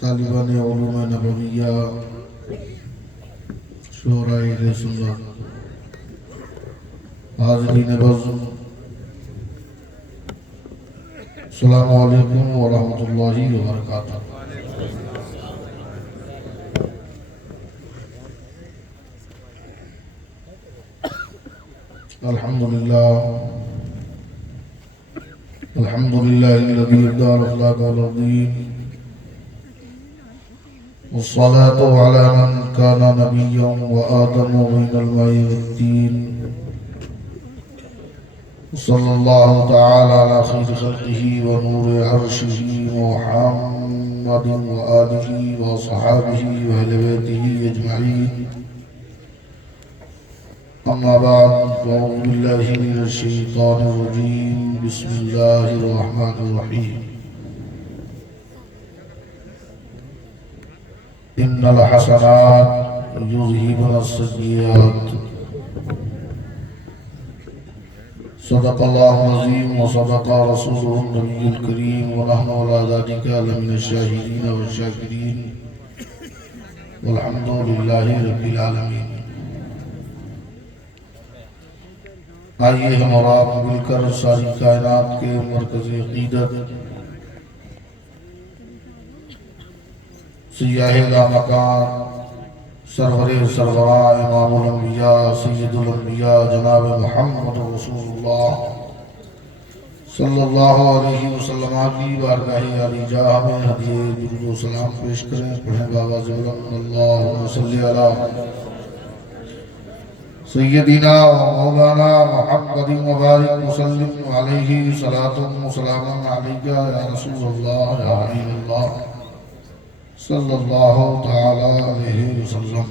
طالبان علوم نبویہ، شعراء اہل سنت، حاضرین بزم، السلام علیکم ورحمۃ اللہ وبرکاتہ۔ الحمدللہ الذي ابدع الأخلاق والدين، والصلاة على من كان نبيا وآدم بين الماء والدين، صلى الله تعالى على خير خلقه ونور عرشه محمد وآله وصحابه وأهل بيته أجمعين، أما بعد، أعوذ بالله من الشيطان الرجيم، بسم الله الرحمن الرحيم۔ إن الحسنات يذهبن السيئات، صدق الله العظيم وصدق رسوله النبي الكريم، ونحن على ذلك لمن الشاهدين والشاكرين، والحمد لله رب العالمين۔ آئیے ہم اور آپ مل کر ساری کائنات کے مرکز عقیدت سیاہ لامکان سرور سربراہ امام الانبیاء سید الانبیاء جناب محمد رسول اللہ صلی اللہ علیہ وسلم کی بارگاہ علی جاہ میں ہدیہ درود و سلام پیش کریں۔ پڑھیں بآواز بلند، اللہم صلی علی سیدنا و مولانا محمد مبارک وسلم علیہ صلاۃ و سلام علیکہ یا رسول اللہ یا حبیب اللہ صلی اللہ تعالی علیہ وسلم۔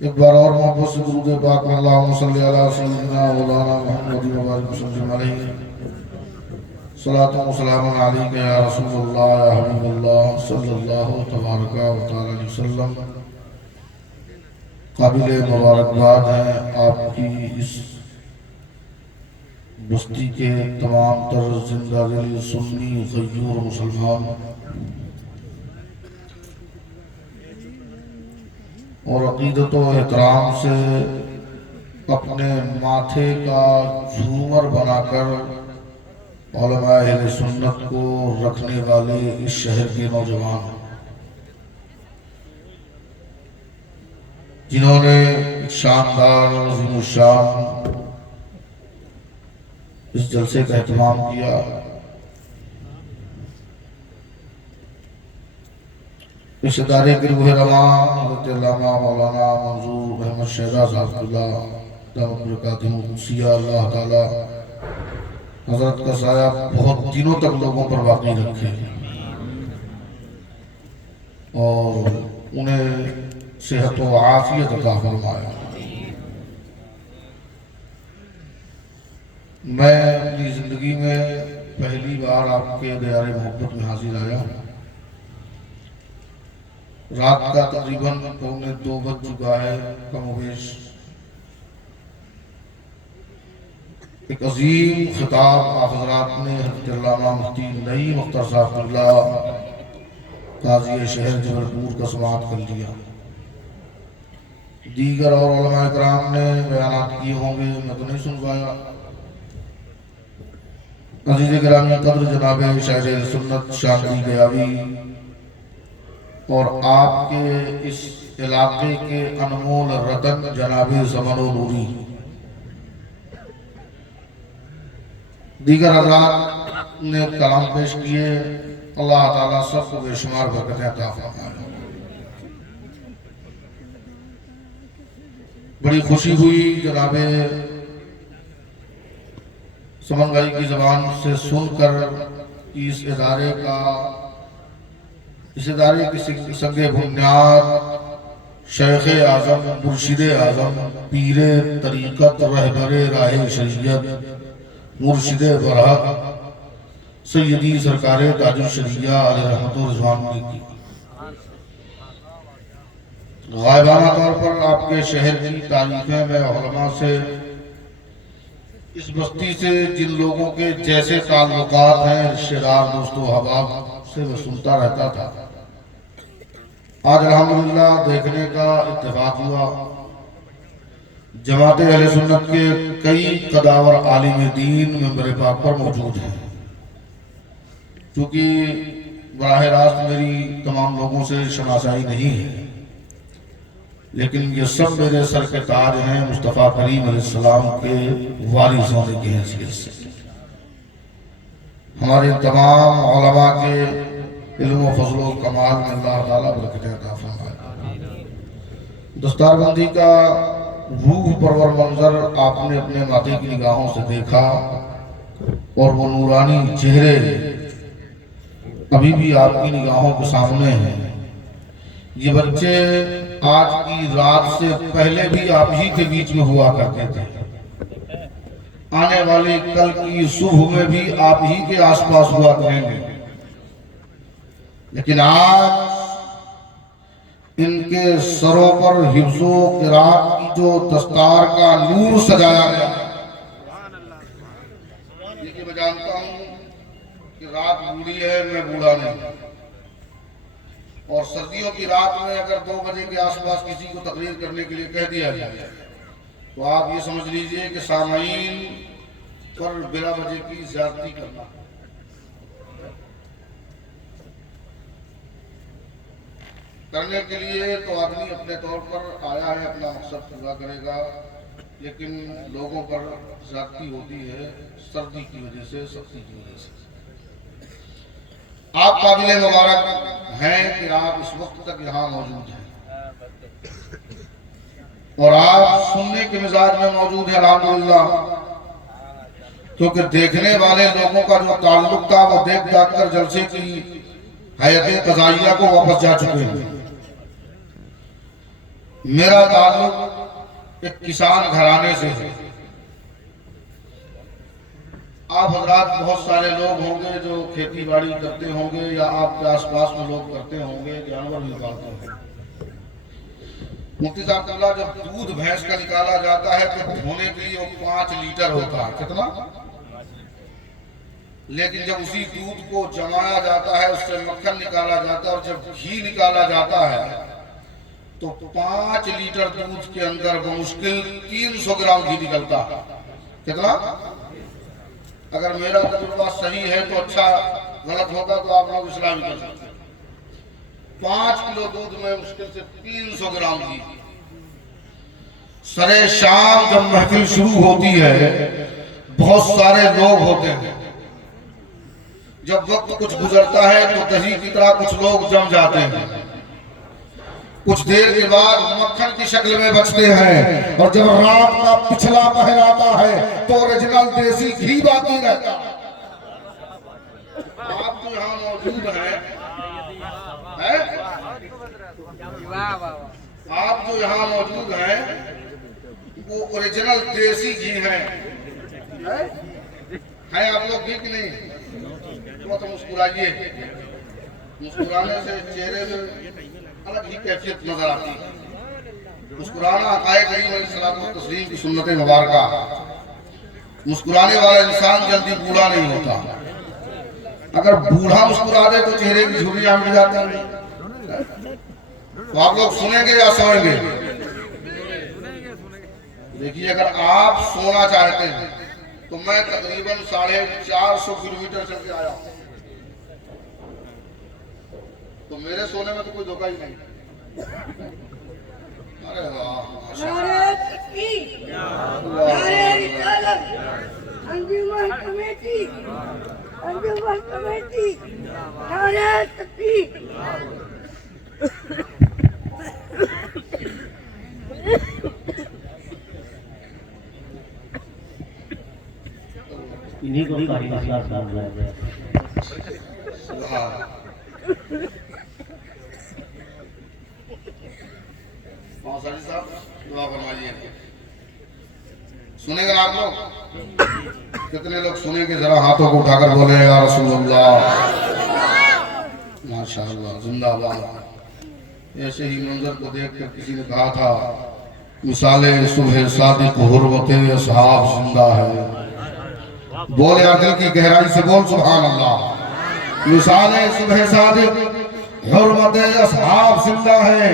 ایک بار اور محبت سے درود پاک میں اللہم صلی علی سیدنا مولانا محمد مبارک وسلم علیہ صلاۃ و سلام علیکہ یا رسول اللہ یا حبیب اللہ صلی اللہ تبارک و تعالی علیہ وسلم۔ قابل مبارکباد ہیں آپ کی اس بستی کے تمام تر زندہ دل سنی غیور مسلمان اور عقیدت و احترام سے اپنے ماتھے کا جھومر بنا کر علماء اہل سنت کو رکھنے والے اس شہر کے نوجوان، جنہوں نے شاندار عظیم الشان اس جلسے کا اہتمام کیا۔ اس ادارے کے روح رواں حضرت علامہ مولانا منظور احمد شہباز صاحب اللہ دامت برکاتہ القدسیہ، اللہ تعالی حضرت کا سایہ بہت دنوں تک لوگوں پر باقی رکھے اور انہیں صحت و عافیت عطا فرمایا۔ میں اپنی زندگی میں پہلی بار آپ کے دیار محبت میں حاضر آیا ہوں۔ رات کا تقریباً 1:45 بج چکا ہے، کم و بیش۔ ایک عظیم خطاب آپ حضرات نے حضرت علامہ مفتی نعیم اختر صاحب اللہ قاضی شہر جبل کا سماعت کر لیا۔ دیگر اور علماء کرام نے بیانات کیے ہوں گے، میں تو نہیں سن پایا۔ عزیز گرامی قدر جناب شاعر سنت شاندی دیاوی اور آپ کے اس علاقے کے انمول رتن جناب زمن و نوری، دیگر حضرات نے کلام پیش کیے، اللہ تعالیٰ سب کو بے شمار برکتیں عطا فرمائے۔ بڑی خوشی ہوئی جناب سمن بھائی کی زبان سے سن کر اس ادارے کی سنگ بنیاد شیخ اعظم، مرشد اعظم، پیر طریقت، رہبر راہ شریعت، مرشد برحق سیدی سرکار تاج الشریعہ علیہ رحمت و رضوان نے کی۔ غائبانہ طور پر آپ کے شہر کی تاریخیں میں علماء سے اس بستی سے جن لوگوں کے جیسے تعلقات ہیں، رشتہ دار، دوست و احباب سے میں سنتا رہتا تھا، آج الحمدللہ دیکھنے کا اتفاق ہوا جماعت اہل سنت کے کئی قداور عالم دین ممبر پاک پر موجود ہیں۔ چونکہ براہ راست میری تمام لوگوں سے شناسائی نہیں ہے، لیکن یہ سب میرے سر کے تاج ہیں مصطفیٰ کریم علیہ السلام کے وارث ہونے کی حیثیت سے۔ ہمارے تمام علماء کے علم و فضل و کمال میں اللہ تعالیٰ برکتیں عطا فرمائے۔ دستار بندی کا روح پرور منظر آپ نے اپنے ماتھے کی نگاہوں سے دیکھا، اور وہ نورانی چہرے ابھی بھی آپ کی نگاہوں کے سامنے ہیں۔ یہ بچے آج کی رات سے پہلے بھی آپ ہی کے بیچ میں ہوا کرتے تھے، آنے والی کل کی صبح میں بھی آپ ہی کے آس پاس ہوا کریں گے، لیکن آج ان کے سروں پر حفظ و قرات کی جو دستار کا نور سجایا گیا ہے، یہ میں جانتا ہوں کہ رات بوڑھی ہے، میں بوڑھا نہیں، اور سردیوں کی رات میں اگر 2 بجے کے آس پاس کسی کو تقریر کرنے کے لیے کہہ دیا جائے تو آپ یہ سمجھ لیجئے کہ سامعین پر بلا وجہ کی زیادتی کرنا۔ کرنے کے لیے تو آدمی اپنے طور پر آیا ہے، اپنا مقصد پورا کرے گا، لیکن لوگوں پر زیادتی ہوتی ہے سردی کی وجہ سے، سختی کی وجہ سے۔ آپ قابل مبارک ہیں کہ آپ اس وقت تک یہاں موجود ہیں، اور آپ سننے کے مزاج میں موجود ہیں الحمدللہ، کیونکہ دیکھنے والے لوگوں کا جو تعلق تھا وہ دیکھ داکھ کر جلسے کی ہیئت قضائیہ کو واپس جا چکے ہیں۔ میرا تعلق ایک کسان گھرانے سے ہے۔ آپ حضرات بہت سارے لوگ ہوں گے جو کھیتی باڑی کرتے ہوں گے، یا آپ کے آس پاس میں لوگ کرتے ہوں گے، جانور بھی پالتے ہوں گے۔ مفتی صاحب اللہ، جب دودھ بھینس کا نکالا جاتا ہے تو دھونے کے لیے وہ 5 لیٹر ہوتا ہے، کتنا؟ لیکن جب اسی دودھ کو جمایا جاتا ہے، اس سے مکھن نکالا جاتا ہے، اور جب گھی نکالا جاتا ہے تو 5 لیٹر دودھ کے اندر بمشکل 300 گرام گھی نکلتا ہے، کتنا؟ اگر میرا تجربہ صحیح ہے تو اچھا، غلط ہوگا تو آپ لوگ اصلاح بھی کر سکتے ہیں۔ 5 کلو دودھ میں مشکل سے 300 گرام گھی۔ سرے شام جب محفل شروع ہوتی ہے بہت سارے لوگ ہوتے ہیں، جب وقت کچھ گزرتا ہے تو دہی کی طرح کچھ لوگ جم جاتے ہیں، کچھ دیر کے بعد مکھن کی شکل میں بچتے ہیں، اور جب رات کا پچھلا پہر آتا ہے تو اوریجنل دیسی گھی باقی رہتا ہے۔ آپ جو یہاں موجود ہیں، آپ جو یہاں موجود ہیں وہ اوریجنل دیسی گھی ہیں آپ لوگ گھی کہ نہیں؟ تو مسکرائیے، مسکرانے سے چہرے میں الگ ہی کیفیت نظر آتی ہے۔ مسکرانا آقائے کریم علیہ الصلوۃ والتسلیم کی سنت مبارکہ۔ مسکرانے والا انسان جلدی بوڑھا نہیں ہوتا، اگر بوڑھا مسکرا دے تو چہرے کی جھریاں مٹ جاتی ہیں۔ تو آپ لوگ سنیں گے یا سوئیں گے؟ دیکھیے، اگر آپ سونا چاہتے ہیں تو میں تقریباً 450 کلومیٹر چل کے آیا ہوں، تو میرے سونے میں تو کوئی دھوکہ ہی نہیں۔ ارے واہ، نعرہ تکبیر، نعرہ رسالت، انجمن کمیٹی، انجمن کمیٹی، نعرہ تکبیر۔ انہیں کو کاری مسئلہ صاحب ہے۔ سبحان ساجد صاحب دعا فرمائیے۔ سنیں گے آپ لوگ؟ کتنے لوگ سنیں گے؟ ذرا ہاتھوں کو اٹھا کر بولے یا رسول اللہ، ماشاءاللہ، زندہ باد۔ ایسے ہی منظر کو دیکھ کر کسی نے کہا تھا، مثال صبح صادق حرمت اصحاب زندہ ہے۔ بول یار دل کی گہرائی سے بول سبحان اللہ. مثال صبح صادق حرمت اصحاب زندہ ہے.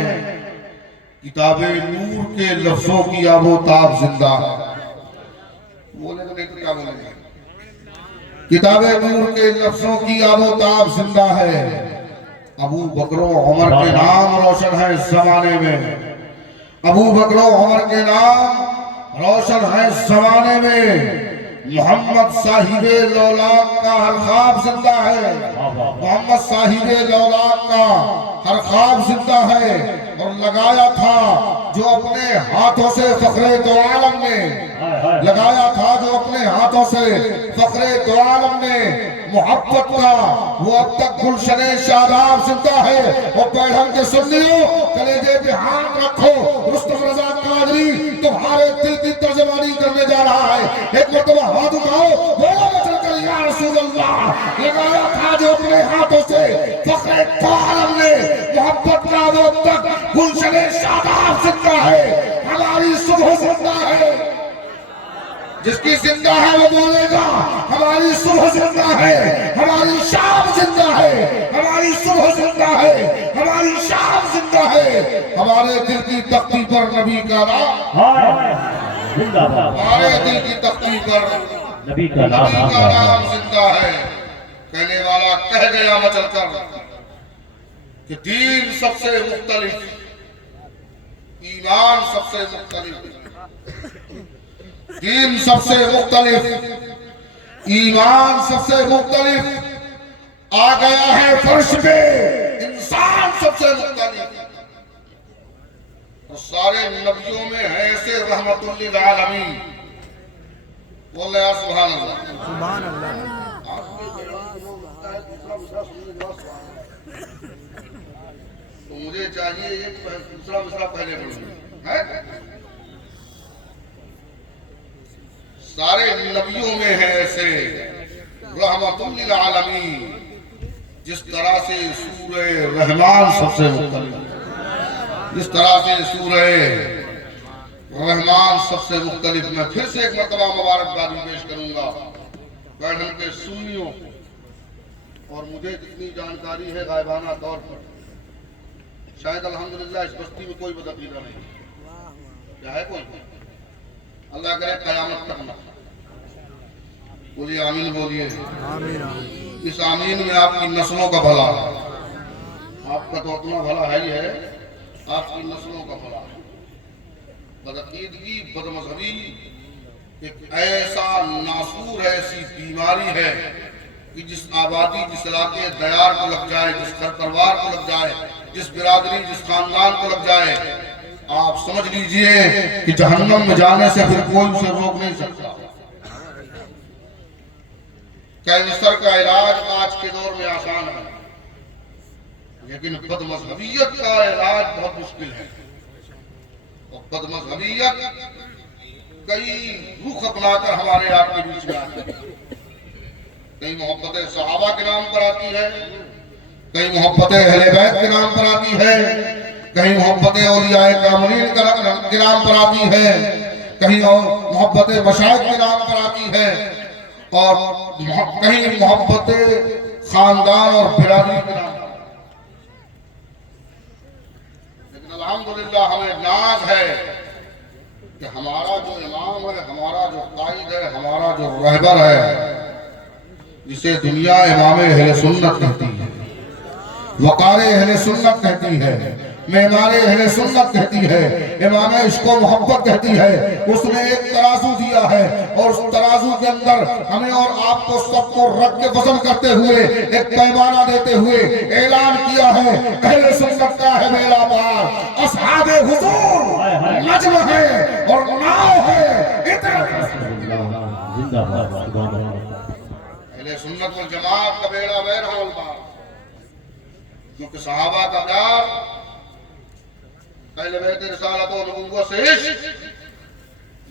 کتاب نور کے لفظوں کی آب و تاب زندہ ہے. بولے تو نہیں تو کیا بولیں گے. کتاب نور کے لفظوں کی آب و تاب زندہ ہے. ابو بکر و عمر کے نام روشن ہے اس زمانے میں. ابو بکر و عمر کے نام روشن ہے اس زمانے میں. محمد صاحب لولاک کا ہر خواب زندہ ہے. محمد صاحب لولاک کا ہر خواب زندہ ہے. اور لگایا تھا جو اپنے ہاتھوں سے فخر دو عالم نے لگایا تھا جو اپنے ہاتھوں سے فخر دو عالم نے محبت کا وہ اب تک گلشن شاداب زندہ ہے. اور پیڑھن کے سنیوں کلیجے پہ ہاتھ رکھو. رستم رضا قادری تمہارے دل کی ترجمانی کرنے جا رہا ہے. ایک مرتبہ ہاتھ اٹھاؤ بولو چل کر یا رسول اللہ. لگایا تھا جو اپنے ہاتھوں سے فخر دو عالم نے محبت کا وہ اب تک گلشن شاداب زندہ ہے. ہماری صبح زندہ ہے. جس کی زندہ ہے وہ بولے گا ہماری صبح زندہ ہے. ہماری شام زندہ ہے. ہماری صبح زندہ ہے. ہماری شام زندہ ہے. ہمارے دل کی تختی پر نبی کا نام ہمارے دل کی تختی پر نبی کا نام زندہ ہے. کہنے والا کہہ گیا مچل کر کہ دین سب سے مختلف, ایمان سب سے مختلف, دین سب سے مختلف, ایمان سب سے مختلف, آ گیا ہے فرش پہ انسان سب سے مختلف. اور سارے نبیوں میں ہے ایسے رحمت للعالمین. بول رہے سبحان اللہ. سبحان اللہ. مجھے چاہیے یہ دوسرا مسئلہ پہلے پڑھیں. سارے نبیوں میں ہے ایسے رحمت للعالمین. جس طرح سے سورہ رحمان سب سے مختلف, جس طرح سے سورہ رحمان سب سے مختلف. میں پھر سے ایک مرتبہ مبارکبادی پیش کروں گا بیٹھن کے سنیوں. اور مجھے جتنی جانکاری ہے غائبانہ طور پر, شاید الحمدللہ اس بستی میں کوئی بدعقیدہ نہیں. کیا ہے کوئی؟ اللہ کرے قیامت تک نہ. بولیے آمین. بولیے اس آمین میں آپ کی نسلوں کا بھلا ہے. آپ کا تو اپنا بھلا ہے ہی ہے, آپ کی نسلوں کا بھلا ہے. بدعقیدگی, بدمذہبی ایک ایسا ناسور ہے, ایسی بیماری ہے کہ جس آبادی, جس علاقے دیار کو لگ جائے, جس گھر پروار کو لگ جائے, جس برادری, جس خاندان کو لگ جائے, آپ سمجھ لیجئے کہ جہنم میں جانے سے پھر کوئی اسے روک نہیں سکتا. کینسر کا علاج آج کے دور میں آسان ہے, لیکن بدمذہبیت کا علاج بہت مشکل ہے. اور بدمذہبیت کئی رخ اپنا کر ہمارے آپ کے بیچ میں آتی ہے. کہیں محبت صحابہ کے نام پر آتی ہے, کہیں محبت اہل بیت کے نام پر آتی ہے, کہیں محبت اولیاء کاملین کے نام پر آتی ہے, کہیں محبت مشائخ کے نام پر آتی ہے, اور کہیں محبت خاندان اور برادری کے نام پر. لیکن الحمدللہ ہمیں ناز ہے کہ ہمارا جو امام ہے, ہمارا جو قائد ہے, ہمارا جو رہبر ہے, جسے دنیا امام اہل سنت کہتی ہے, وقار اہل سنت کہتی ہے, معمار اہل سنت کہتی ہے, امام عشق و محبت کہتی ہے, اس نے ایک ترازو دیا ہے. اور اس ترازو کے اندر ہمیں اور آپ کو سب کو رکھ کے وزن کرتے ہوئے ایک پیمانہ دیتے ہوئے اعلان کیا ہے اہل سنت کا ہے میرا پار, اصحاب حضور نجم ہے اور ناؤ ہے. اہل سنت والجماعت کا بیڑا بہرحال پار, کیونکہ صحابہ کا پیار, اہل بیت رسالت و نبوت سے عشق,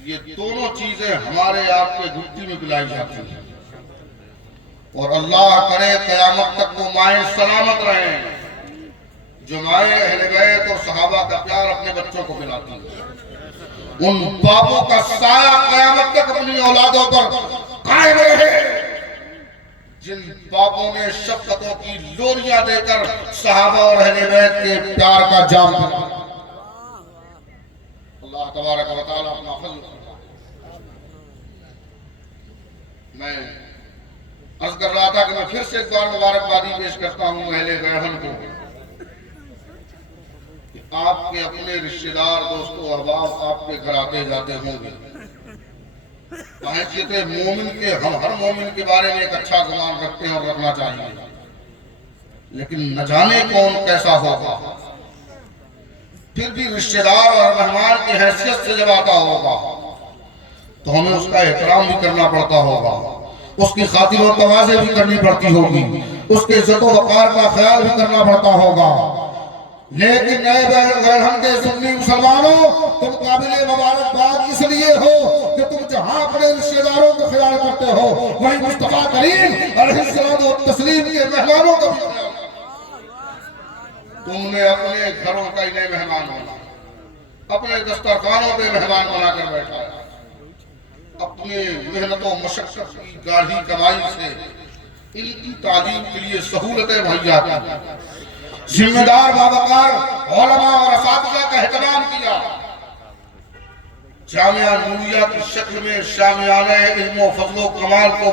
یہ دونوں چیزیں ہمارے آپ کے گھٹی میں پلائی جاتی ہیں. اور اللہ کرے قیامت تک وہ مائیں سلامت رہیں جو مائیں اہل بیت اور صحابہ کا پیار اپنے بچوں کو پلاتی ہیں. ان باپوں کا سایہ قیامت تک اپنی اولادوں پر قائم رہے. جن باپوں نے شفقتوں کی لوریاں دے کر صحابہ اور اہل بیت کے پیار کا جام پیا، اللہ تبارک و تعالیٰ اپنا فضل فرمائے۔ میں عرض کر رہا تھا کہ میں پھر سے ایک بار مبارکبادی پیش کرتا ہوں اہل بیرہن کو کہ آپ کے اپنے رشتہ دار دوست و احباب آپ کے گھر آتے جاتے ہوں گے، حیثیت مومن کے ہم ہر مومن کے بارے میں ایک اچھا گمان رکھتے ہیں اور رکھنا چاہیے، لیکن نہ جانے کون کیسا ہوگا، پھر بھی رشتہ دار اور مہمان کی حیثیت سے جب آتا ہوگا تو ہمیں اس کا احترام بھی کرنا پڑتا ہوگا، اس کی خاطر و تواضع بھی کرنی پڑتی ہوگی، اس کے عزت و وقار کا خیال بھی کرنا پڑتا ہوگا۔ لیکن نئے بیرہن کے سنی مسلمانوں، تم قابل مبارکباد اس لیے ہو کہ تم جہاں اپنے رشتہ داروں کا خیال کرتے ہو وہیں مصطفیٰ کریم علیہ الصلوۃ والتسلیم کے مہمانوں کا بھی خیال کرتے ہو۔ تم نے اپنے گھروں کا انہیں مہمان بنا، اپنے دسترخوانوں پہ مہمان بنا کر بیٹھا ہے، اپنے محنت و مشقت کی گاڑھی کمائی سے ان کی تعلیم کے لیے سہولتیں مہیا کی، ذمہ دار باوقار علماء اور اساتذہ کا اہتمام کیا، جامعہ نوریہ کی شکل میں شامیانہ علم و فضل و کمال کو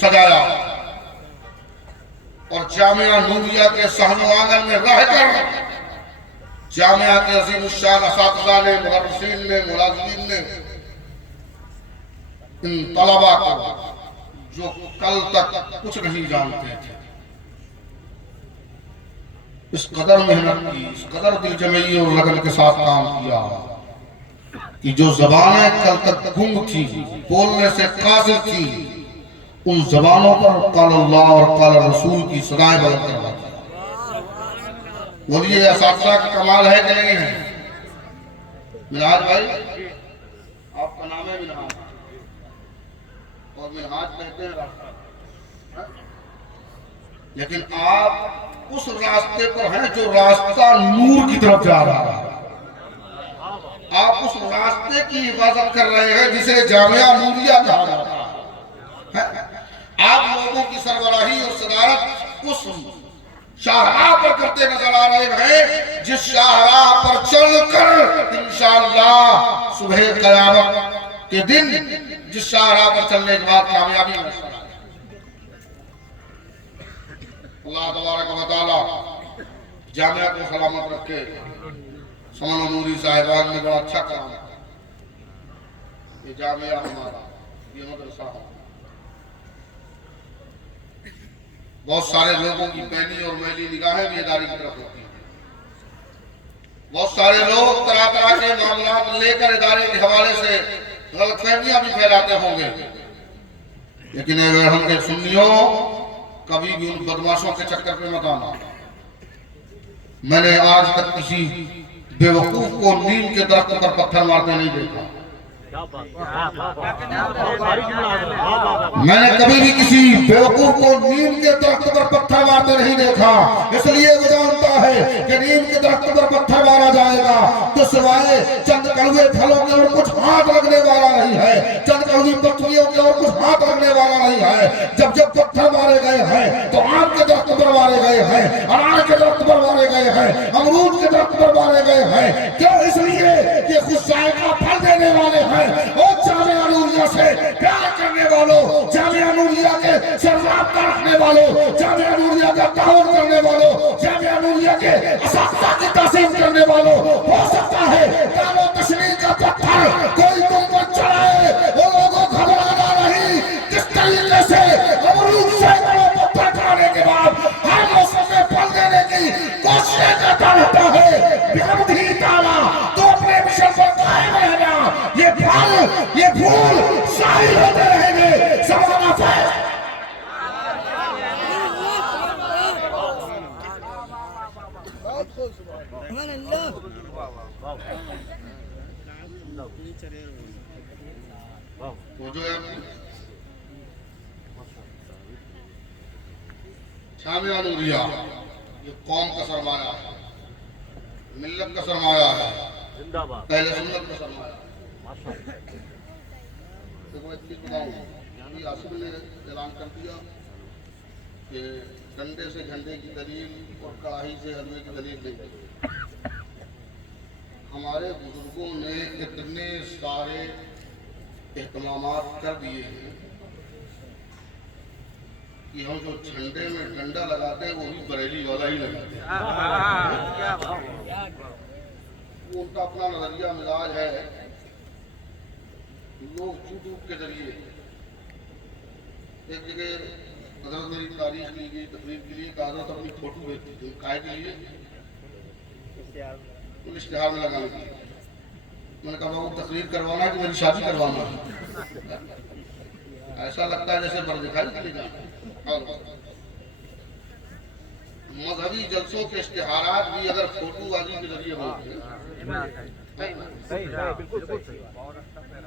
سجایا، اور جامعہ نوریہ کے صحن و آنگن میں رہ کر جامعہ کے عظیم الشان اساتذہ نے، مدرسین نے، ملازمین نے ان طلباء کو جو کل تک کچھ نہیں جانتے تھے اس قدر محنت کی، اس قدر دل جمعی اور لگن کے ساتھ کام کیا کہ جو زبانیں کل تک گنگ تھی، بولنے سے قاصر تھی، ان زبانوں پر قال اللہ اور قال رسول کی صدائیں بلند کروا دیا۔ بولیے اساتذہ کا کمال ہے کہ نہیں ہے؟ منہاج بھائی، آپ کا نام ہے منہاج، اور منہاج کہتے ہیں راستہ، لیکن آپ اس راستے پر ہیں جو راستہ نور کی طرف جا رہا ہے، آپ اس راستے کی حفاظت کر رہے ہیں جسے جامعہ نوریہ کہا جاتا ہے۔ آپ لوگوں کی سربراہی اور صدارت اس شاہراہ پر کرتے نظر آ رہے ہیں جس شاہراہ پر چل کر انشاءاللہ صبح قیامت کے دن جس شاہراہ پر چلنے کے بعد کامیابی میں اللہ تبارک و تعالیٰ جامعہ کو سلامت رکھے۔ سمن نوری صاحبان نے بڑا اچھا کام کیا، یہ جامعہ ہمارا، یہ مدرسہ ہمارا، بہت سارے لوگوں کی پہلی اور میلی نگاہیں بھی ادارے کی طرف ہوتی ہیں، بہت سارے لوگ طرح طرح کے معاملات لے کر ادارے کے حوالے سے غلط فہمیاں بھی پھیلاتے ہوں گے، لیکن اے بیرہن کے سنیوں، کبھی بھی ان بدماشوں کے چکر پہ مت آنا۔ میں نے آج تک کسی بے وقوف کو نیم کے درخت پر پتھر مارتے نہیں دیکھا، میں نے کبھی بھی کسی بے وقوف کو نیم کے درخت پر پتھر مارتے نہیں دیکھا، اس لیے وہ جانتا ہے کہ نیم کے درخت پر پتھر مارا جائے گا تو سوائے چند کڑوے پھلوں کے اور کچھ ہاتھ لگنے والا نہیں ہے، چند کڑوی پتیوں کے اور کچھ ہاتھ لگنے والا نہیں ہے۔ جب جب پتھر مارے گئے ہیں تو آم کے درخت پر مارے گئے ہیں، انار کے درخت پر مارے گئے ہیں، امرود کے درخت پر مارے گئے ہیں، کیوں؟ اس لیے کہ خود ذائقہ پھل دینے والے ہیں۔ اور جامعہ نوریہ سے پیار کرنے والوں، جامعہ نوریہ کے سے رابطہ رکھنے والوں، جامعہ نوریہ کا تعاون کرنے والوں، جامعہ نوریہ کے اساتذہ کی تعظیم کرنے والوں، ہو سکتا ہے دار و تشریح کا پتھر کوئی تم پر چڑھائے، وہ لوگوں گھبرانا نہیں۔ جس طریقے سے امرود سینکڑوں پتھر کھانے کے بعد ہر موسم میں پھل دینے کی کوششیں کرتا رہتا ہے، بحمدہ تعالیٰ تو اپنے مشن پر قائم رہنا، یہ پھل، یہ پھول ظاہر ہوتے رہیں گے، زمانہ فیض۔ وہ جو ہے جامعہ نوریہ یہ قوم کا سرمایہ ہے، ملت کا سرمایہ ہے، اہل سنت کا سرمایہ ہے۔ دیکھو ایک چیز بتاؤں، ابھی آصف نے اعلان کر دیا کہ ڈنڈے سے جھنڈے کی دلیل اور کڑاہی سے حلوے کی دلیل نہیں. ہمارے بزرگوں نے اتنے سارے اہتمامات کر دیے ہیں کہ ہم جو جھنڈے میں ڈنڈا لگاتے ہیں وہ بھی بریلی والا ہی لگاتے ہیں. وہ ان کا اپنا نظریہ مزاج ہے. لوگ یوٹیوب کے ذریعے ایک جگہ حضرت میری تاریخ لی گئی تقریر کے لیے کہ حضرت اپنی فوٹو بھیجتی تھی کائے کے لیے اشتہار میں لگانے کے لیے. میں نے کہا وہ تقریر کروانا ہے کہ میری شادی کروانا ہے؟ ایسا لگتا ہے جیسے بر دکھائی کے لیے جانا. مذہبی جلسوں کے اشتہارات بھی اگر فوٹو بازی کے ذریعے ہوتے ہیں.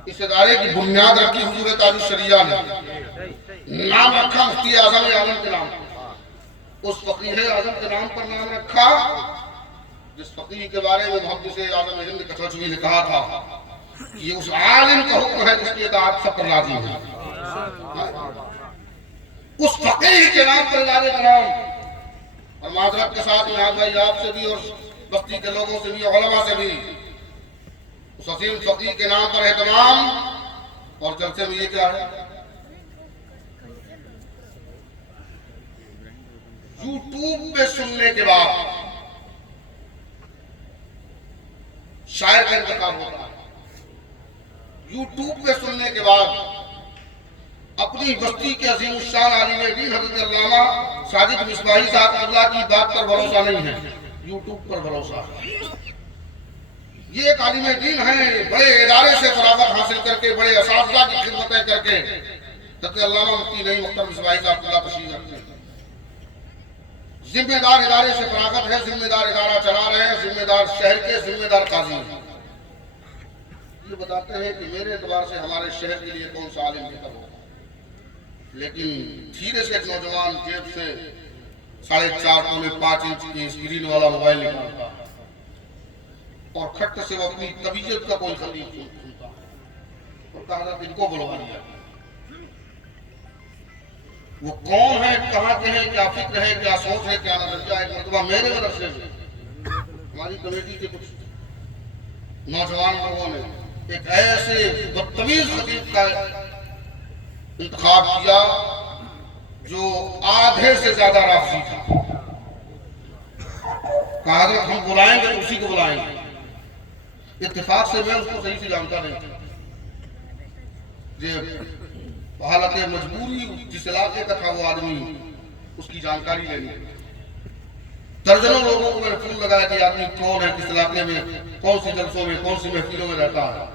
اس ادارے کی بنیاد رکھی حضور تاج الشریعہ نے. نام رکھا مفتی اعظم عالم کے نام پر. اس فقیہ اعظم کے نام پر نام رکھا جس فقیہ کے بارے میں محدث اعظم ہند کچھوچوی نے کہا تھا یہ اس عالم کا حکم ہے جس کی اطاعت سب پر لازم ہے. اس فقیہ کے نام پر ادارے کا نام. اور معذرت کے ساتھ میں بھائی آپ سے بھی اور بستی کے لوگوں سے بھی علماء سے بھی اس عظیم فقیہ کے نام پر اہتمام اور جلسے میں یہ کیا ہے یوٹیوب پہ سننے کے بعد شاعر کا انتخاب ہوتا ہے. یوٹیوب پہ سننے کے بعد اپنی بستی کے عظیم الشان عالم دین حضرت علامہ ساجد مصباحی صاحب اللہ کی بات پر بھروسہ نہیں ہے, یوٹیوب پر بھروسہ ہے. یہ ایک عالم دین ہیں, بڑے ادارے سے فراغت حاصل کر کے بڑے اساتذہ کی خدمتیں کر کے حضرت علامہ مفتی نعیم اختر مصباحی صاحب اللہ تشریف رکھتے ہیں. ذمہ دار ادارے سے فراغت ہے, ذمہ دار ادارہ چلا رہے ہیں, ذمہ دار شہر کے ذمہ دار قاضی ہیں. یہ بتاتے ہیں کہ میرے اعتبار سے ہمارے شہر کے لیے کون سا عالم بہتر ہوگا. لیکن دھیرے سے ایک نوجوان جیب سے 4.5 انچ کی اسکرین والا موبائل نکالتا اور کھٹ سے وہ اپنی طبیعت کا کوئی خلیف سنتا اور کہا ان کو بلوا لیا. وہ کون ہے, کہاں کے ہیں, کیا فکر ہے, کیا سوچ ہے, کیا نظریہ ہے. ایک مرتبہ میرے مدرسے میں ہماری کمیٹی کے کچھ نوجوان لوگوں نے ایک ایسے بدتمیز خطیب کا انتخاب کیا جو آدھے سے زیادہ رافضی تھا. کہا حضرت ہم بلائیں گے اسی کو بلائیں گے. اتفاق سے میں اس کو صحیح سے جانتا نہیں تھا. حالت مجبوری جس علاقے کا تھا وہ آدمی اس کی جانکاری لینی. درجنوں لوگوں کو میں نے فون لگایا کہ آدمی کون ہے, کس علاقے میں, کون سی جلسوں میں, کون سی محفلوں میں رہتا ہے.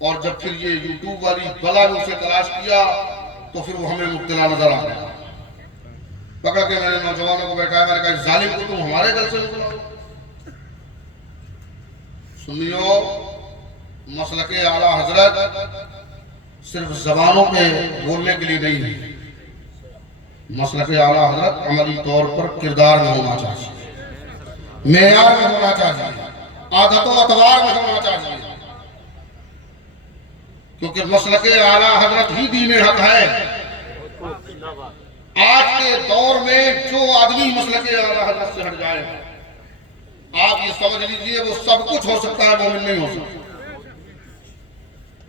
اور جب پھر یہ یوٹیوب والی بلا نے اسے تلاش کیا تو پھر وہ ہمیں مبتلا نظر آ گیا. پکڑ کے میں نے نوجوانوں کو بیٹھایا, میں نے کہا ظالم کو تم ہمارے جلسے میں بلاؤ. سنیو, مسلک اعلیٰ حضرت صرف زبانوں پہ بولنے کے لیے نہیں ہے. مسلک اعلیٰ حضرت عملی طور پر کردار میں ہونا چاہیے, معیار میں ہونا چاہیے, عادت و اطوار میں ہونا چاہیے. کیونکہ مسلک اعلیٰ حضرت ہی دین حق ہے. آج کے دور میں جو آدمی مسلک اعلیٰ حضرت سے ہٹ جائے آپ یہ سمجھ لیجئے وہ سب کچھ ہو سکتا ہے, مومن نہیں ہو سکتا.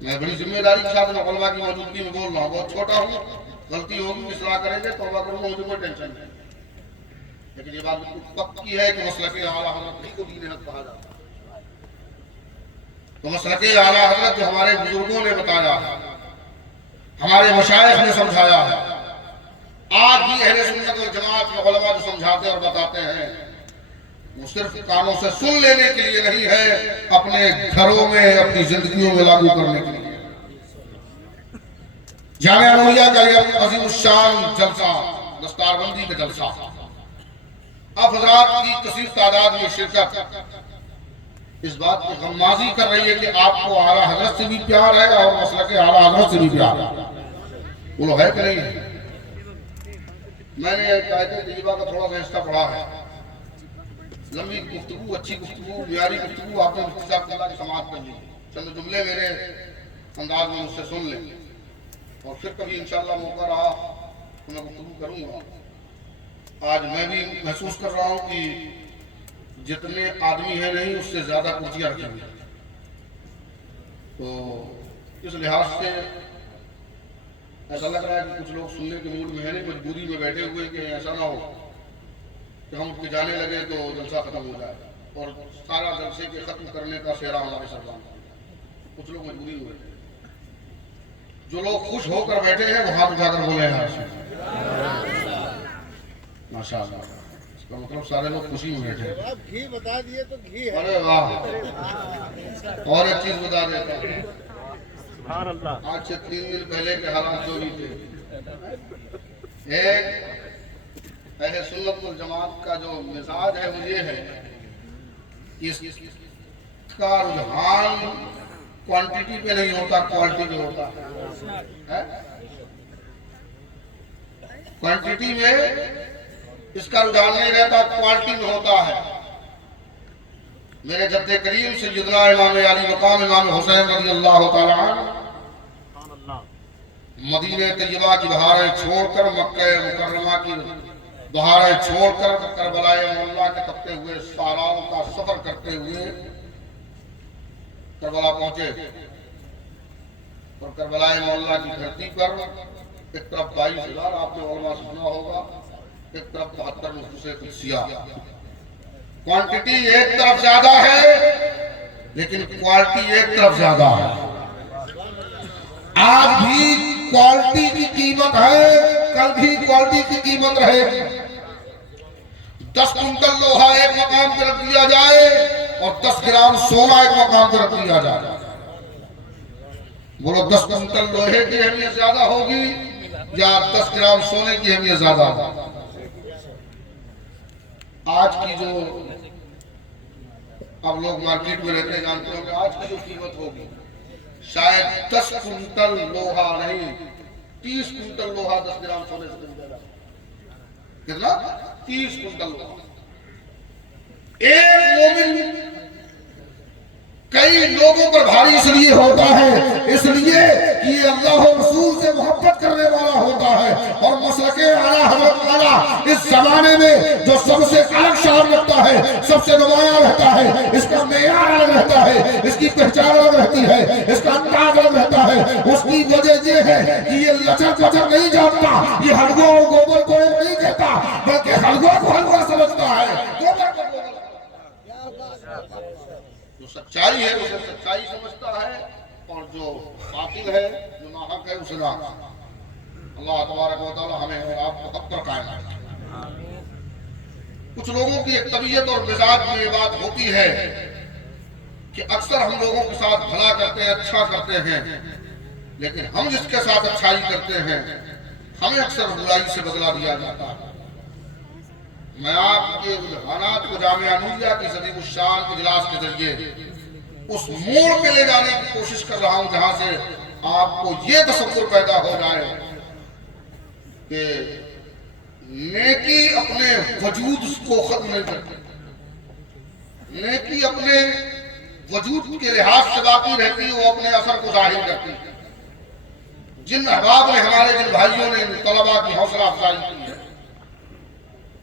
میں بڑی ذمہ داری کے ساتھ علماء کی موجودگی میں بول رہا ہوں. بہت چھوٹا ہوں, غلطی ہوگی, اصلاح کریں گے, توبہ کروں گا, مجھے کوئی ٹینشن نہیں. لیکن یہ بات بالکل پکی ہے کہ مسلک اعلیٰ حضرت ہی کو دین حق کہا جاتا ہے. تو مسلک اعلیٰ حضرت جو ہمارے بزرگوں نے بتایا, ہمارے مشائخ نے سمجھایا ہے, آج بھی اہل سنت والجماعت کے علماء جو سمجھاتے اور بتاتے ہیں وہ صرف کانوں سے سن لینے کے لیے نہیں ہے, اپنے گھروں میں, اپنی زندگیوں میں لاگو کرنے کے لیے. جامعہ نوریہ کا یہ عظیم الشان جلسہ, دستار بندی کا جلسہ, آپ حضرات کی کثیر تعداد میں شرکت اس بات کی غمازی کر رہی ہے کہ آپ کو اعلیٰ حضرت سے بھی پیار ہے اور مسلک اعلیٰ حضرت سے بھی پیار ہے. وہ لوگ ہے کہ نہیں ہے؟ میں نے ایک آیت طیبہ کا تھوڑا سا حصہ پڑھا ہے. لمبی گفتگو, اچھی گفتگو, معیاری گفتگو آپ نے مفتی صاحب اللہ کی سماعت کر لی. چند جملے میرے انداز میں مجھ سے سن لیں اور پھر کبھی انشاءاللہ موقع رہا تو میں گفتگو کروں گا. آج میں بھی محسوس کر رہا ہوں کہ جتنے آدمی ہیں نہیں اس سے زیادہ کرسیاں رکھی ہوئی ہیں. تو اس لحاظ سے ایسا لگ رہا ہے کہ کچھ لوگ سننے کے موڈ میں ہیں نہیں, مجبوری میں بیٹھے ہوئے کہ ایسا نہ ہو کہ ہم اٹھ کے جانے لگے تو جلسہ ختم ہو جائے اور سارا جلسے کے ختم کرنے کا سہرا ہمارے سر پر. کچھ لوگ مجبوری ہوئے. جو لوگ خوش ہو کر بیٹھے ہیں وہ ہاتھ اٹھا کر بولے ہیں ماشاء اللہ. اس کا مطلب سارے لوگ خوشی میں بیٹھے ہیں. آپ گھی بتا دیے تو گھی ہے. ارے واہ, اور ایک چیز بتا دیتا ہوں. سبحان اللہ. آج سے 3 دن پہلے کے حالات جو بھی تھے, ایک اہل سنت والجماعت کا جو مزاج ہے وہ یہ ہے کہ اس کا رجحان کوانٹٹی پہ نہیں ہوتا, کوالٹی پہ ہوتا ہے. کوانٹٹی میں اس کا رجحان نہیں رہتا, کوالٹی میں ہوتا ہے. میرے جد کریم سیدنا امام علی مقام امام حسین رضی اللہ تعالیٰ عنہ مدینہ طیبہ کی بہاریں چھوڑ کر, مکہ مکرمہ کی بہاریں چھوڑ کر کربلا مولا کے تپتے ہوئے صحراؤں کا سفر کرتے ہوئے کربلا پہنچے. اور کربلا مولا کی دھرتی پر ایک طرف 22,000 آپ نے علماء سے سنا ہوگا, ایک طرف 72 نفوس قدسیہ. کوانٹٹی ایک طرف زیادہ ہے لیکن کوالٹی ایک طرف زیادہ ہے. آج بھی کوالٹی کی قیمت ہے, کل بھی کوالٹی کی قیمت رہے گی. 10 کنٹل لوہا ایک مقام پر رکھ دیا جائے اور 10 گرام سونا ایک مقام پر رکھ دیا جائے. بولو 10 کنٹل لوہے کی اہمیت زیادہ ہوگی یا 10 گرام سونے کی اہمیت زیادہ ہوگی؟ آج کی جو اب لوگ مارکیٹ میں رہتے ہیں جانتے ہوں کہ آج کی جو قیمت ہوگی شاید 10 کنٹل لوہا نہیں, 30 کنٹل لوہا 10 گرام سونے سے خریدا جائے. کتنا؟ 30 کنٹل لوہا. ایک مومن کئی لوگوں پر بھاری اس لیے ہوتا ہے, اس لیے کہ یہ اللہ و رسول سے محبت کرنے والا ہوتا ہے. اور مسلک اعلیٰ حضرت اعلیٰ اس زمانے میں جو سب سے الگ شان رکھتا ہے, سب سے نمایاں رہتا ہے, اس کا معیار الگ رہتا ہے, اس کی پہچان الگ رہتی ہے, اس کا انداز الگ رہتا ہے. اس کی وجہ یہ ہے کہ یہ لچر پچر نہیں جانتا, یہ ہلگو اور گوبر کو ایک نہیں کہتا بلکہ ہلگو کو ہلگو سمجھتا ہے, گوبر کو گوبر. جو سچائی ہے اسے سچائی سمجھتا ہے اور جو باطل ہے, جو ناحق ہے اسے ناحق. اللہ تبارک و تعالی ہمیں اور آپ کو حق پر قائم رکھے. کچھ لوگوں کی ایک طبیعت اور مزاج میں یہ بات ہوتی ہے کہ اکثر ہم لوگوں کے ساتھ بھلا کرتے ہیں, اچھا کرتے ہیں, لیکن ہم جس کے ساتھ اچھائی کرتے ہیں ہمیں اکثر برائی سے بدلہ دیا جاتا ہے. میں آپ کے رجحانات کو جامعہ نوریہ کی صدیق الشان اجلاس کے ذریعے اس موڑ پہ لے جانے کی کوشش کر رہا ہوں جہاں سے آپ کو یہ تصور پیدا ہو جائے کہ نیکی اپنے وجود کو ختم نہیں کرتی, نیکی اپنے وجود کے لحاظ سے باقی رہتی, وہ اپنے اثر کو ظاہر کرتی. جن احباب نے, ہمارے جن بھائیوں نے طلباء کی حوصلہ افزائی کی ہے,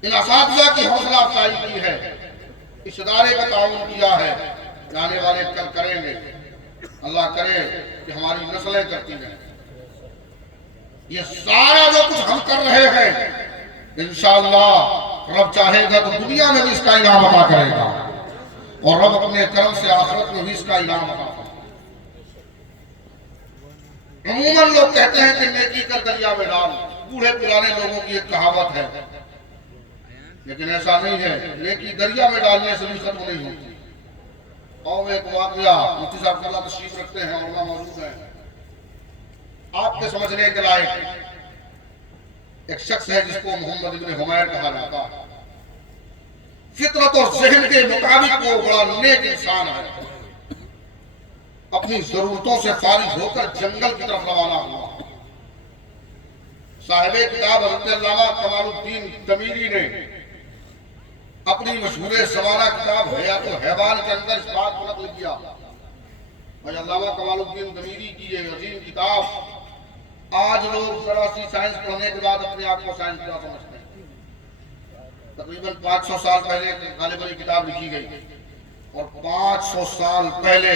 ان اساتذہ کی حوصلہ افزائی کی ہے, اس ادارے کا تعاون کیا ہے, جانے والے کل کریں گے. اللہ کرے کہ ہماری نسلیں کرتی ہیں. یہ سارا جو کچھ ہم کر رہے ہیں انشاءاللہ رب چاہے گا تو دنیا میں بھی اس کا انعام عطا کرے گا اور رب اپنے کرم سے آخرت میں بھی اس کا انعام عطا کرے گا. عموماً لوگ کہتے ہیں کہ نیکی کر دریا میں ڈال, بوڑھے پرانے لوگوں کی ایک کہاوت ہے, لیکن ایسا نہیں ہے. نیکی دریا میں ڈالنے سے بھی ختم نہیں ہوتی. اور ایک واقعہ, مفتی صاحب اللہ تشریف رکھتے ہیں, علماء موجود ہیں, آپ کے سمجھنے کے لائق ایک شخص ہے جس کو محمد ابن حمیر کہا جاتا ہے. فطرت اور ذہن کے مطابق وہ بڑا نیک انسان ہے. اپنی ضرورتوں سے فارغ ہو کر جنگل کی طرف روانہ ہوا. صاحب کتاب حضرت علامہ کمال الدین دمیری نے اپنی مشہور زمانہ کتاب حیات الحیوان کے اندر اس بات کو نقل کیا. علامہ کمال الدین دمیری کی یہ عظیم کتاب آج لوگ ذرا سی سائنس پڑھنے کے بعد اپنے آپ کو سائنس کیا سمجھتے ہیں. تقریباً 500 سال پہلے غالباً یہ کتاب لکھی گئی اور 500 سال پہلے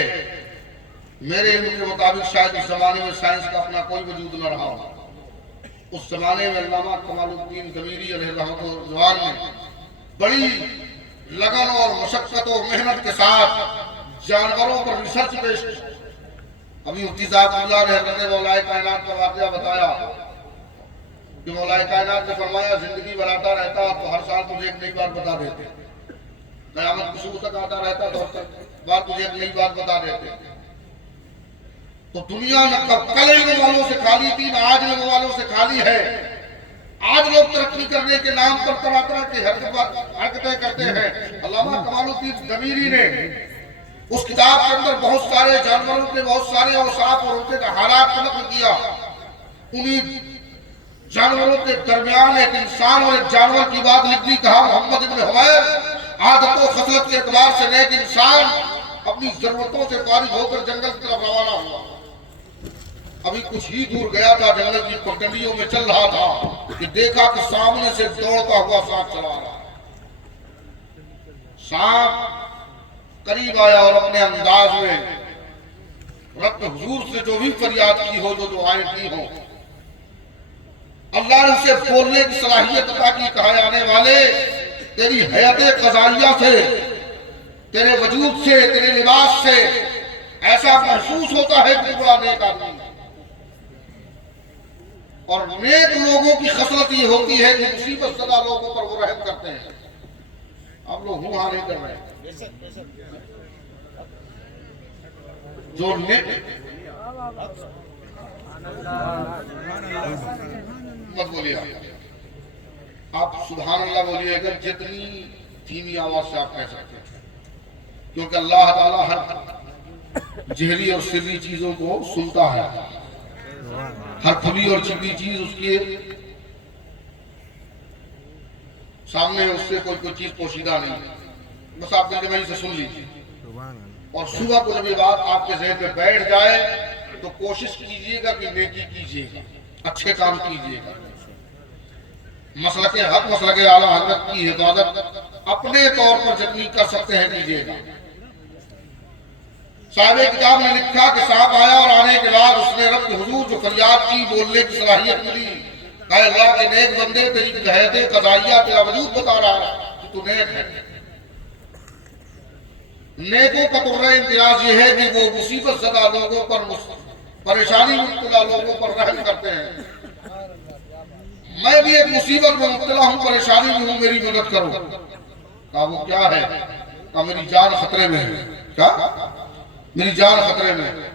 میرے علم کے مطابق شاید اس زمانے میں سائنس کا اپنا کوئی وجود نہ رہا ہو. اس زمانے میں علامہ کمال الدین ضمیری علیہ رحمۃ اللہ نے بڑی لگن اور مشقت و محنت کے ساتھ جانوروں پر ریسرچ پیش کی. ابھی مفتی صاحب اللہ نے حضرت مولا کائنات کا واقعہ بتایا کہ مولا کائنات نے فرمایا زندگی بناتا رہتا تو ہر سال تجھے ایک نئی بات بتا دیتے. قیامت کی شروع تک آتا رہتا تو ہر بار تجھے ایک نئی بات بتا دیتے. تو دنیا نہ کل علم والوں سے خالی تھی نہ آج علم والوں سے خالی ہے. آج لوگ ترقی کرنے کے نام پر طرح طرح کی حرکتیں کرتے ہیں. علامہ کمال الدین ضمیری نے اس کتاب کے اندر بہت سارے جانوروں کے بہت سارے اوصاف اور ان کے حالات نقل کیا. انہیں جانوروں کے درمیان ایک انسان اور ایک جانور کی بات لکھ دی. کہا محمد ابن حمیر عادت و خصلت کے اعتبار سے نیک انسان اپنی ضرورتوں سے فارغ ہو کر جنگل کی طرف روانہ ہوا. ابھی کچھ ہی دور گیا تھا, جنگل کی پگڈنڈیوں میں چل رہا تھا کہ دیکھا کہ سامنے سے دوڑتا ہوا سانپ چلا رہا. سانپ قریب آیا اور اپنے انداز میں رب حضور سے جو بھی فریاد کی ہو, جو دعائیں کی ہو, اللہ نے اسے بولنے کی صلاحیت عطا کی. کہا آنے والے تیری حیات قضائیہ سے, تیرے وجود سے, تیرے لباس سے ایسا محسوس ہوتا ہے کہ بڑا نیک آدمی. اور نیک لوگوں کی خصلت یہ ہوتی ہے کہ مصیبت زدہ لوگوں پر وہ رحم کرتے ہیں. آپ لوگ ہوں ہاں نہیں کر رہے ہیں. جو مت بولیے, آپ سبحان اللہ بولیے گا جتنی دھیمی آواز سے آپ کہہ سکتے ہیں, کیونکہ اللہ تعالیٰ ہر جہری اور سری چیزوں کو سنتا ہے. ہر کھلی اور چھپی چیز اس کے سامنے, اس سے کوئی چیز پوشیدہ نہیں. بس آپ دل میں سے سن لیجیے. اور صبح کو جب یہ بات آپ کے ذہن پہ بیٹھ جائے تو کوشش کیجئے گا کہ نیکی کیجئے گا, اچھے کام کیجئے گا. مسلک حق, مسلک اعلیٰ حضرت کی حفاظت اپنے طور پر جتنی کر سکتے ہیں کیجئے گا. صاحب کتاب نے لکھا کہ سانپ آیا اور آنے کے بعد اس نے رب کے حضور جو فریاد کی, بولنے کی صلاحیت ملی. کہا اللہ کے نیک بندے تیری حیات قضائیہ تیرا وجود بتا رہا ہے کہ تو نیک ہے. نیکوں کا ترہ امتیاز یہ ہے کہ وہ مصیبت زدہ لوگوں پر, پریشانی مبتلا لوگوں پر رحم کرتے ہیں. میں بھی ایک مصیبت میں مبتلا ہوں, پریشانی میں ہوں, میری مدد کرو. کہا وہ کیا ہے؟ کہا میری جان خطرے میں ہے. کیا؟ میری جان خطرے میں ہے.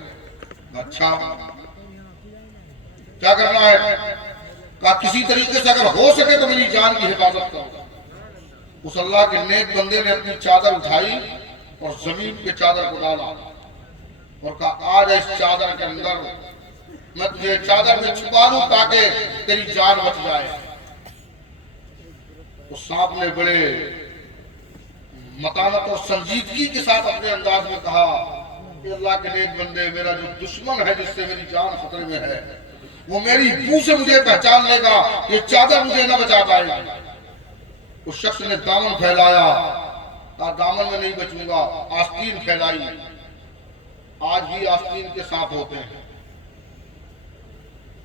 اچھا کیا کرنا ہے؟ کہا کسی طریقے سے اگر ہو سکے تو میری جان کی حفاظت کرو. اس اللہ کے نیک بندے نے اپنی چادر اٹھائی اور زمین کے چادر کو ڈالا اور کہا آج اس چادر کے اندر میں تجھے چادر میں چھپا لوں تاکہ تیری جان بچ جائے. اس سانپ نے بڑے متانت اور سنجیدگی کے ساتھ اپنے انداز میں کہا کہ اللہ کے نیک بندے, میرا جو دشمن ہے جس سے میری جان خطرے میں ہے, وہ میری بو سے مجھے پہچان لے گا, یہ چادر مجھے نہ بچا پائے گی. اس شخص نے دامن پھیلایا, کہا دامن میں نہیں بچوں گا. آستین پھیلائی. آج بھی آستین کے سانپ ہوتے ہیں,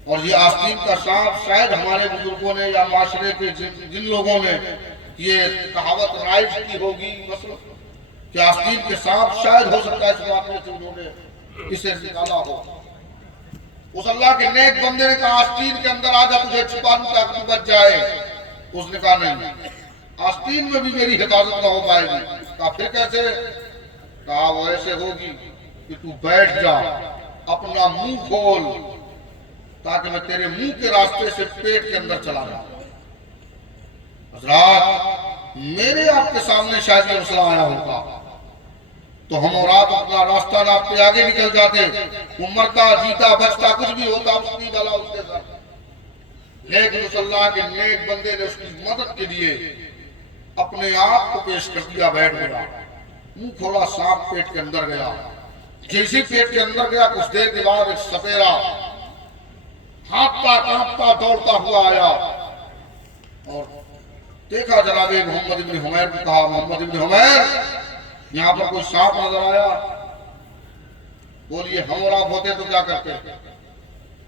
اور یہ آستین کا سانپ شاید ہمارے بزرگوں نے یا معاشرے کے جن لوگوں نے یہ کہاوت رائج کی ہوگی مثلا کہ آستین کے سانپ, شاید ہو سکتا ہے اس واقعے سے انہوں نے اسے نکالا ہو. اس اللہ کے نیک بندے نے کہا آستین کے اندر آجا تجھے چھپا لوں تاکہ تو بچ جائے. اس نے کہا نہیں, آستین میں بھی میری حفاظت نہ ہو پائے گی. کہا پھر کیسے؟ کہا وہ ایسے ہوگی کہ تو بیٹھ جا, اپنا منہ کھول تاکہ میں تیرے منہ کے راستے سے پیٹ کے اندر چلا جاؤں. حضرات میرے آپ کے سامنے شاید یہ مسئلہ آیا ہوگا تو ہم اور آپ اپنا راستہ ناپتے آگے نکل جاتے. وہ مرتا جیتا بچتا کچھ بھی ہوتا اس کی ڈالا اس کے ساتھ. لیکن اس اللہ کے نیک بندے نے اس کی مدد کے لیے اپنے آپ کو پیش کر دیا. بیٹھ گیا, منہ کھولا, سانپ پیٹ کے اندر گیا. جیسے پیٹ کے اندر گیا کچھ دیر کے بعد ایک سپیرا ہانپتا کانپتا دوڑتا ہوا آیا اور دیکھا جناب محمد ابن حمیر کو، کہا محمد ابن حمیر یہاں پر کوئی سانپ نظر آیا؟ بولیے ہم اور آپ ہوتے تو کیا کرتے؟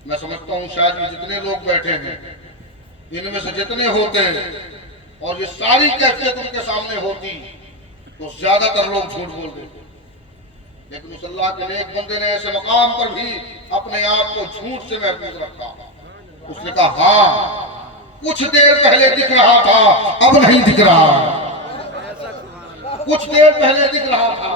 میں سمجھتا ہوں شاید یہ جتنے لوگ بیٹھے ہیں ان میں سے جتنے ہوتے ہیں اور یہ ساری کیفیت ان کے سامنے ہوتی تو زیادہ تر لوگ جھوٹ بول دیتے، لیکن اس اللہ کے نیک بندے نے ایسے مقام پر بھی اپنے آپ کو جھوٹ سے محفوظ رکھا۔ اس نے کہا ہاں کچھ دیر پہلے دکھ رہا تھا اب نہیں دکھ رہا، کچھ دیر پہلے دکھ رہا تھا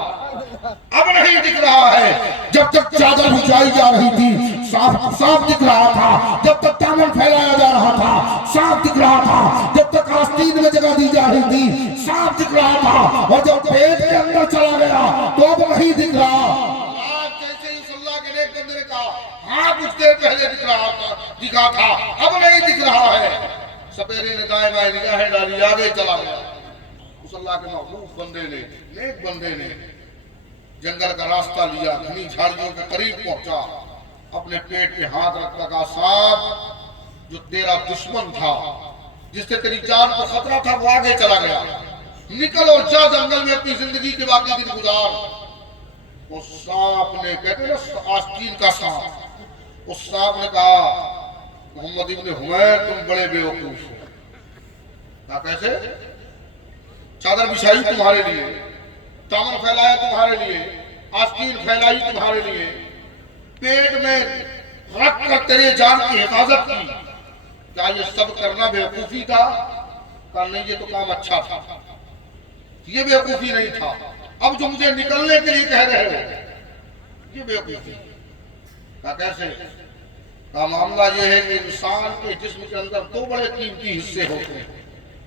اب نہیں دکھ رہا ہے۔ جب تک چادر بچھائی جا رہی تھی صاف دکھ رہا تھا، جب تک دامن پھیلایا جا رہا تھا صاف دکھ رہا تھا، جب تک آستین میں جگہ دی جا رہی تھی صاف دکھ رہا تھا، اور جب پیٹ کے اندر چلا گیا تو اب نہیں دکھ رہا۔ آج جیسے ہی اللہ کے نیک بندے نے کہا ہاں کچھ دیر پہلے دکھا تھا اب نہیں دکھ رہا ہے، سپیرے نے دائیں بائیں نگاہیں ڈالی آگے چلا گیا۔ اس اللہ کے محبوب بندے نے، نیک بندے نے جنگل کا راستہ لیا، گھنی جھاڑیوں کے قریب پہنچا، اپنے پیٹ پہ ہاتھ رکھ لگا، سانپ جو تیرا دشمن تھا جس سے تیری جان کو خطرہ تھا وہ آگے چلا گیا، نکل اور جا جنگل میں اپنی زندگی کے باقی دن گزار۔ اس سانپ نے، کہتے ہیں نا آستین کا سانپ، اس سانپ نے کہا محمد ابن حمیر تم بڑے بیوقوف ہو۔ کہا کیسے؟ چادر بچھائی تمہارے لیے، دامن پھیلایا تمہارے لیے، آستین پھیلائی تمہارے لیے، پیٹ میں رکھ کر تیرے جان کی حفاظت کی، کیا یہ سب کرنا بیوقوفی تھا؟ کہا نہیں یہ تو کام اچھا تھا، یہ بیوقوفی نہیں تھا، اب جو مجھے نکلنے کے لیے کہہ رہے ہو یہ بیوقوفی۔ کہا کیسے؟ کہا معاملہ یہ ہے کہ انسان کے جسم کے اندر دو بڑے قیمتی حصے ہوتے ہیں،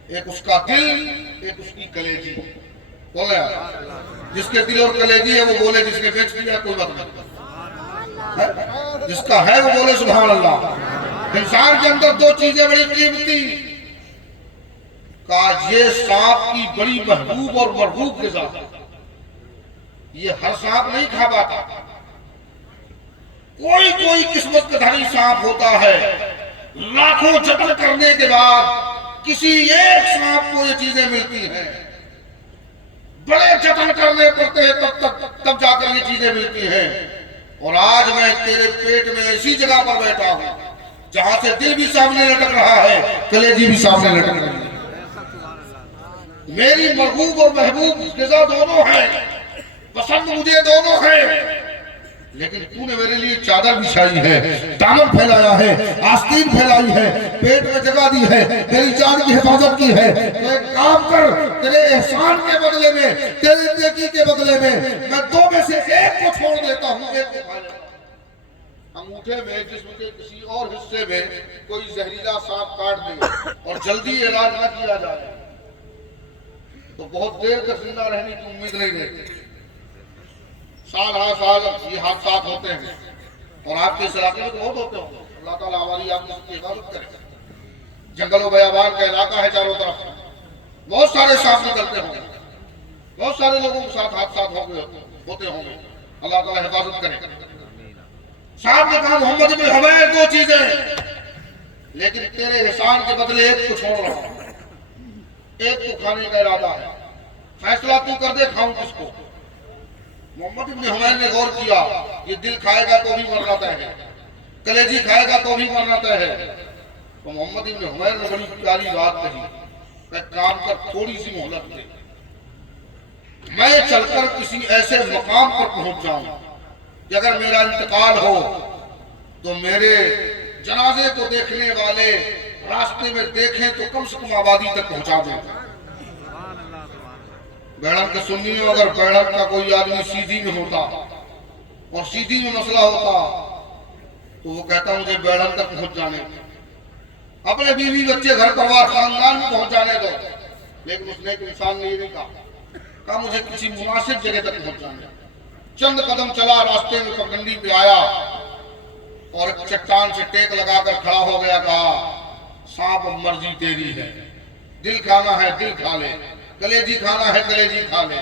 ایک اس کا دل، ایک اس کی کلیجی۔ بولے جس کے دل اور کلیجی ہے وہ بولے، جس نے بیچ دیا کوئی بات نہیں، جس کا ہے وہ بولے سبحان اللہ۔ انسان کے اندر دو چیزیں بڑی قیمتی، کہا یہ سانپ کی بڑی محبوب اور مرغوب غذا، یہ ہر سانپ نہیں کھا پاتا، کوئی قسمت کا دھنی سانپ ہوتا ہے، لاکھوں جتن کرنے کے بعد کسی ایک سانپ کو یہ چیزیں ملتی ہیں، بڑے جتن کرنے پڑتے ہیں تب جا کر یہ چیزیں ملتی ہیں۔ اور آج میں تیرے پیٹ میں ایسی جگہ پر بیٹھا ہوں جہاں سے دل بھی سامنے لٹک رہا ہے، کلیجی بھی سامنے لٹک رہی ہے، میری مرغوب اور محبوب غذا دونوں ہیں، پسند مجھے دونوں ہیں، لیکن تو نے میرے لیے چادر بچھائی ہے، دامن پھیلایا ہے، آستین پھیلائی ہے، پیٹ میں جگہ دی ہے، میری جان کی حفاظت کی ہے، تو ایک کام کر، تیرے احسان کے بدلے میں، تیرے نیکی کے بدلے میں دو میں سے ایک کو چھوڑ دیتا ہوں، ایک کو کھا لیتا ہوں۔ انگوٹھے میں جسم کے کسی اور حصے میں کوئی زہریلا سانپ کاٹ دے اور جلدی علاج نہ کیا جائے تو بہت دیر تک زندہ رہنے کی امید نہیں رہتی، سال ہر سال یہ حادثات ہوتے ہیں، اور آپ کے اس علاقے میں تو بہت ہوتے ہوں۔ اللہ تعالیٰ ہماری آپ کی حفاظت کرے۔ جنگل و بیابان کا علاقہ ہے چاروں طرف، بہت سارے سانپ نکلتے ہوں گے، بہت سارے لوگوں کے ساتھ حادثات ہوتے ہوں گے، اللہ تعالیٰ حفاظت کرے۔ صاحب نے کہا محمد ابن حمیر دو چیزیں، لیکن تیرے احسان کے بدلے ایک کو چھوڑ رہا ہوں، ایک کو کھانے کا ارادہ ہے، فیصلہ تو کر دے کھاؤں کس کو۔ محمد ابن حمیر نے غور کیا، یہ دل کھائے گا تو بھی مرنا طے ہے، کلیجی کھائے گا تو بھی مرنا طے ہے، تو محمد ابن حمیر نے بڑی پیاری بات کہی کہ کام کر تھوڑی سی مہلت دے، میں چل کر کسی ایسے مقام پر پہنچ جاؤں کہ اگر میرا انتقال ہو تو میرے جنازے کو دیکھنے والے راستے میں دیکھیں تو کم سے کم آبادی تک پہنچا دیں۔ بیڑک کے سنی ہو، اگر بیڑک کا کوئی آدمی سیدھی میں ہوتا اور سیدھی میں مسئلہ ہوتا تو وہ کہتا مجھے بیڑک تک پہنچ جانے، اپنے بیوی بچے گھر پروار خاندان میں پہنچانے دو، لیکن اس نے ایک انسان نے یہ نہیں کہا مجھے کسی مناسب جگہ تک پہنچ جانے۔ چند قدم چلا، راستے میں پگڈنڈی پہ آیا اور ایک چٹان سے ٹیک لگا کر کھڑا ہو گیا، کہا سانپ مرضی تیری ہے، دل کھانا ہے دل کھا لے، کلیجی کھانا ہے کلیجی کھا لے۔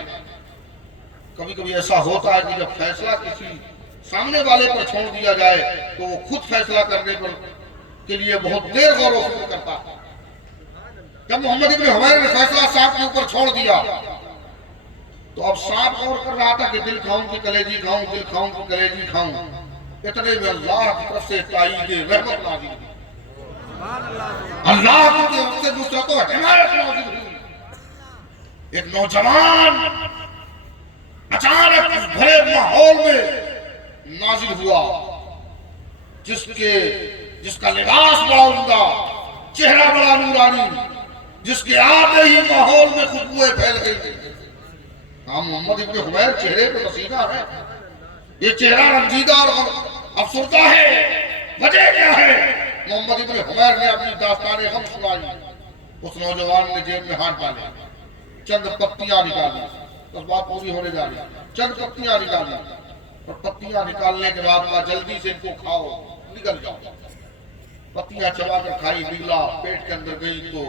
کبھی کبھی ایسا ہوتا ہے کہ جب فیصلہ کسی سامنے والے پر چھوڑ دیا جائے تو وہ خود فیصلہ کرنے پر کے لیے بہت دیر غور و فکر کرتا ہے۔ جب محمد ابن حمیر نے فیصلہ سانپ کے اوپر چھوڑ دیا تو اب سانپ غور کر رہا تھا کہ دل کھاؤں کہ کلیجی کھاؤں، دل کھاؤں کہ کلیجی کھاؤں۔ اتنے میں اللہ کی طرف سے تائید رحمت نازل ہوئی، اللہ کی طرف سے نصرت و حمایت نازل ہوئی۔ ایک نوجوان اچانک بھرے ماحول میں نازل ہوا، جس کا لباس بڑا عمدہ، چہرہ بڑا نورانی، جس کے آتے ہی ماحول میں خوشبوئیں پھیل گئی۔ محمد ابن حمیر چہرے پہ پسینہ ہے، یہ چہرہ رنجیدہ اور افسردہ ہے، وجہ کیا ہے؟ محمد ابن حمیر نے اپنی داستان غم سنائی۔ اس نوجوان نے جیب میں ہاتھ ڈالے، چند پتیاں نکالی، بس بات پوری ہونے جا رہی ہے، چند پتیاں نکالی اور پتیاں نکالنے کے بعد کہا جلدی سے ان کو کھاؤ، نکل جاؤ۔ پتیاں چبا کر کھائی، نکلا، پیٹ کے اندر گئی تو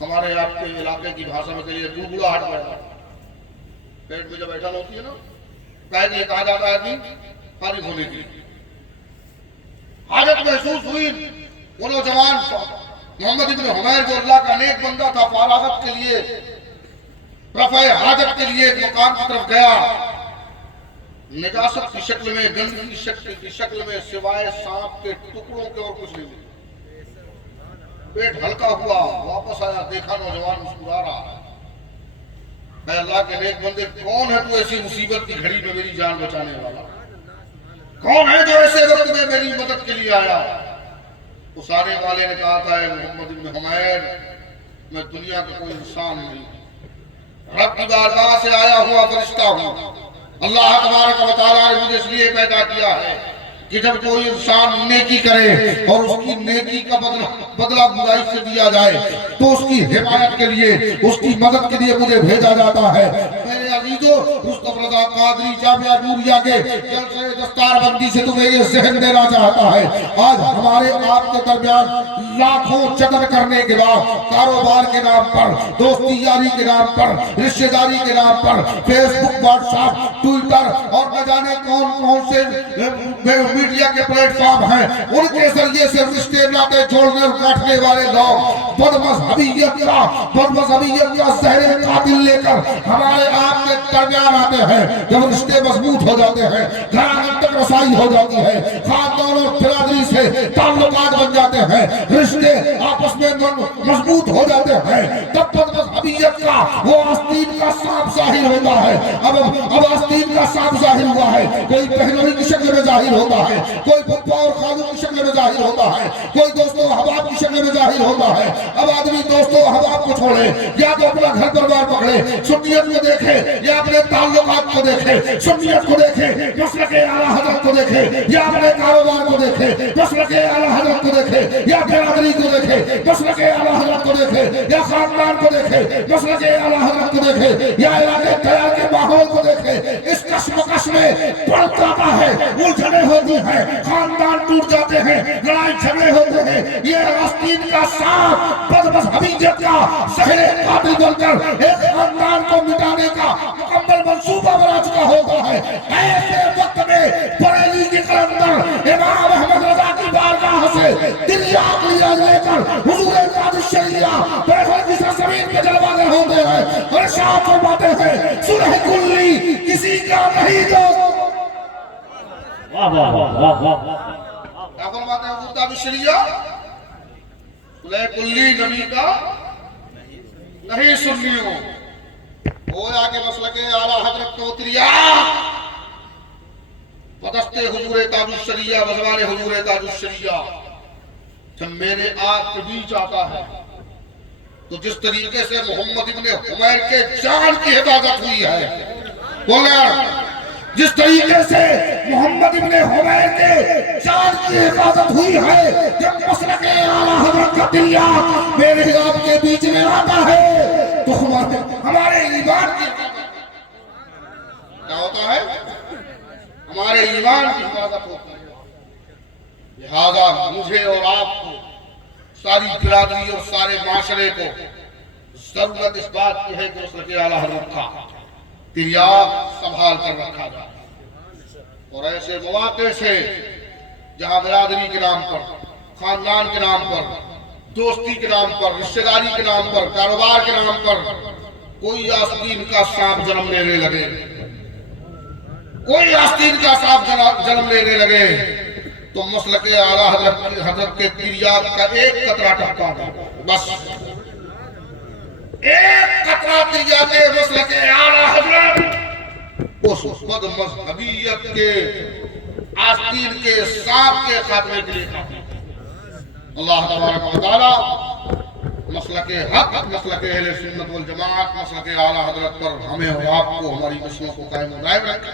ہمارے آپ کے علاقے کی بھاشا میں کہیے گڑگڑا ہٹ بیٹھا۔ پیٹ میں جب بیٹھا ہوتی ہے نا، پہلے کہا جاتا ہے کہ فارغ ہونے کی حاجت محسوس ہوئی۔ وہ نوجوان محمد ابن حمیر جو اللہ کا نیک بندہ تھا، فراغت کے لیے، رفع حاجت کے لیے ایک مقام کی طرف گیا۔ نجاست کی شکل میں، گندگی کی شکل میں سوائے سانپ کے ٹکڑوں کے اور کچھ نہیں۔ پیٹ ہلکا ہوا، واپس آیا، دیکھا نوجوان مسکرا رہا ہے۔ اے اللہ کے نیک بندے، کون ہے تو ایسی مصیبت کی گھڑی میں میری جان بچانے والا؟ کون ہے جو ایسے وقت میں میری مدد کے لیے آیا؟ اس آنے والے نے کہا تھا، اے محمد ابن حمیر، میں دنیا کا کوئی انسان نہیں، رب کی بارگاہ سے آیا ہوا فرشتہ ہوں۔ اللہ تبارک و تعالیٰ نے مجھے اس لیے پیدا کیا ہے کہ جب کوئی انسان نیکی کرے اور اس کی نیکی کا بدلہ برائی سے دیا جائے تو اس کی حمایت کے لیے، اس کی مدد کے لیے مجھے بھیجا جاتا ہے۔ میرے عزیزو، مصطفی رضا قادری جامعہ نوریہ کے جلسے دستار بندی سے تمہیں یہ ذہن دینا چاہتا ہے، آج ہمارے آپ کے درمیان لاکھوں چدر کرنے کے بعد کاروبار کے نام پر، دوستی یاری کے نام پر، رشتہ داری کے نام پر، فیس بک، واٹس ایپ، ٹویٹر اور نہ جانے کون سے میڈیا کے پلیٹ فارم ہیں، ان کے ذریعے سے رشتے ناطے جوڑنے اور کاٹنے والے لوگ بد مذہبیت کا زہر قاتل لے کر ہمارے آپ کے درمیان آتے ہیں۔ جب رشتے مضبوط ہو جاتے ہیں، گھرانوں تک رسائی ہو جاتی ہے، خاندان اور برادری سے تعلقات بن جاتے ہیں، رشتے آپس میں مضبوط ہو جاتے ہیں، تب بد مذہبیت کا وہ آستین کا سانپ ظاہر ہوتا ہے۔ اب آستین کا سانپ ظاہر ہوا ہے، کوئی پہلوی کی شکل میں ظاہر ہوتا ہے، کوئی پھپھا اور خالو کی شکل میں ظاہر ہوتا ہے، کوئی دوستو احباب کی شکل میں ظاہر ہوتا ہے۔ اب آدمی دوستو احباب کو چھوڑے یا تو اپنا گھر پروار پکڑے، سنیت کو دیکھے یا اپنے تعلقات کو دیکھے، سنیت کو دیکھے، مسلک اعلیٰ حضرت کو دیکھے یا اپنے کاروبار کو دیکھے، مسلک اعلیٰ حضرت کو دیکھے یا برادری کو دیکھے، مسلک اعلیٰ حضرت کو دیکھے یا خاندان کو دیکھے، مسلک اعلیٰ حضرت کو دیکھے یا علاقے تیار کے ماحول کو دیکھے، اس کشمکش میں پڑتا ہے، الجھنیں ہوتی ہیں، خاندان ٹوٹ جاتے ہیں، لڑائی جھگڑے ہوتے ہیں۔ یہ آستین کا سانپ بد مذہبیت کا زہر قاتل بن کر ایک خاندان کو مٹانے کا مکمل منصوبہ بنا چکا ہوتا ہے۔ ایسے وقت میں بریلی کے قلندر امام احمد رضا کی بارگاہ سے تریاق لے کر حضور تاج الشریعہ بیٹھل کی سرزمین پہ جلوہ گر ہوتے ہیں اور ارشاد فرماتے ہیں، صلح کلی کسی کا نہیں دوست۔ کیا فرماتے ہیں حضور تاج الشریعہ؟ صلح کلی نبی کا نہیں سنیوں، گویا کہ مسلک اعلیٰ حضرت کو تریاق بدست حضور تاج الشریعہ، بزمان حضور تاج الشریعہ جب میرے آپ کے بیچ آتا ہے تو جس طریقے سے محمد ابن حمیر کے جان کی حفاظت ہوئی ہے، بولے جس طریقے سے محمد ابن حمیر کے جان کی حفاظت ہوئی ہے، جب مسلک اعلیٰ حضرت کا تریاق میرے آپ کے بیچ میں آتا ہے تو ہمارے ایمان کی کیا ہوتا ہے؟ ہمارے ایمان کی حفاظت ہوتی ہے۔ لہذا مجھے اور آپ کو، ساری برادری اور سارے معاشرے کو ضرورت اس بات کی ہے کہ مسلک اعلیٰ حضرت کا تریاق سنبھال کر رکھا جائے، اور ایسے مواقع سے جہاں برادری کے نام پر، خاندان کے نام پر، دوستی کے نام پر، رشتہ داری کے نام پر، کاروبار کے نام پر کوئی آستین کا سانپ جنم لینے لگے، کوئی آستین کا سانپ جنم لینے لگے تو مسلک اعلیٰ حضرت کے تریاق کا ایک قطرہ ٹپکا دے، بس ایک قطرہ تریاق مسلک اعلیٰ حضرت اس مد مذہبیت کے آستین کے سانپ کے خاتمے کے لیے کافی۔ اللہ تبارک و تعالی مسلک حق، مسلک اہل سنت والجماعت، مسلک اعلیٰ حضرت پر ہمیں اور آپ کو، ہماری مسلوں کو قائم و دائم رکھے۔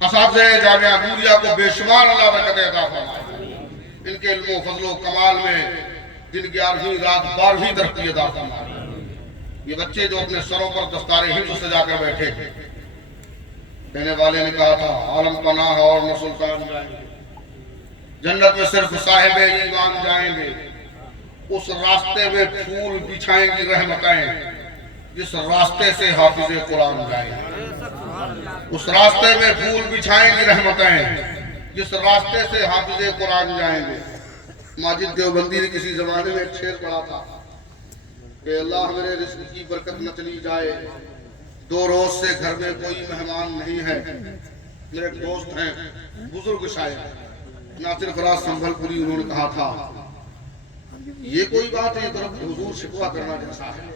اساتذہ جامعہ نوریہ کو بے شمار اللہ برکت عطا فرمائے، ان کے علم و فضل و کمال میں دن 11ویں رات 12ویں ترقی عطا فرمائے۔ یہ بچے جو اپنے سروں پر دستار حفظ سجا کر بیٹھے تھے، کہنے والے نے کہا تھا عالم پناہ اور نہ سلطان جائیں گے، جنت میں صرف صاحب ایمان جائیں گے، اس راستے میں پھول بچھائیں گی رحمتیں جس راستے سے حافظ قرآن جائیں گے، اس راستے میں پھول بچھائیں گی رحمتیں جس راستے سے حافظ قرآن جائیں گے۔ ماجد دیوبندی نے کسی زمانے میں ایک شعر پڑھا تھا کہ اللہ میرے رزق کی برکت نہ چلی جائے، 2 روز سے گھر میں کوئی مہمان نہیں ہے۔ میرے ایک دوست ہیں بزرگ شاعر ناصر فراز سنبھل پوری، انہوں نے کہا تھا یہ کوئی بات ہے، حضور شکوہ کرنا جیسا ہے،